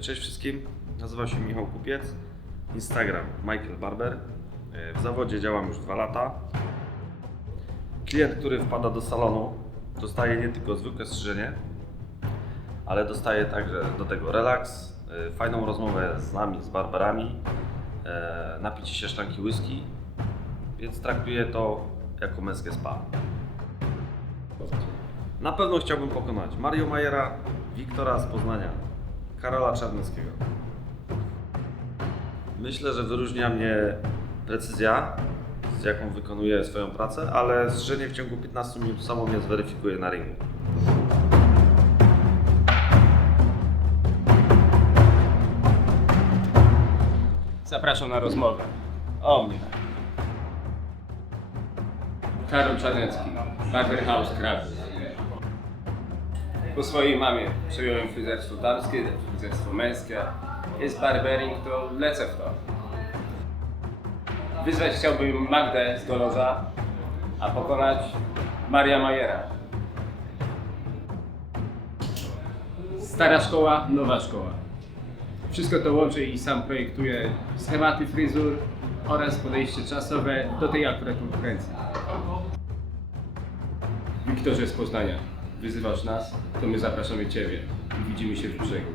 Cześć wszystkim, nazywam się Michał Kupiec, Instagram Michael Barber. E, W zawodzie działam już dwa lata. Klient, który wpada do salonu, dostaje nie tylko zwykłe strzyżenie, ale dostaje także do tego relaks, e, fajną rozmowę z nami, z barberami, e, napicie się szklanki whisky, więc traktuję to jako męskie spa. Na pewno chciałbym pokonać Mario Majera, Wiktora z Poznania, Karola Czarneckiego. Myślę, że wyróżnia mnie precyzja, z jaką wykonuję swoją pracę, ale strzeżenie w ciągu 15 minut samo mnie zweryfikuje na ringu. Zapraszam na rozmowę. O mnie. Karol Czarnecki, Barber House Kraków. Po swojej mamie przejąłem fryzerstwo damskie, fryzerstwo męskie. Jest barbering, to lecę w to. Wyzwać chciałbym Magdę z Dolorza, a pokonać Maria Majera. Stara szkoła, nowa szkoła. Wszystko to łączy i sam projektuję schematy fryzur oraz podejście czasowe do tej akurat konkurencji. Wiktorze z Poznania, wyzywasz nas, to my zapraszamy Ciebie i widzimy się w brzegu.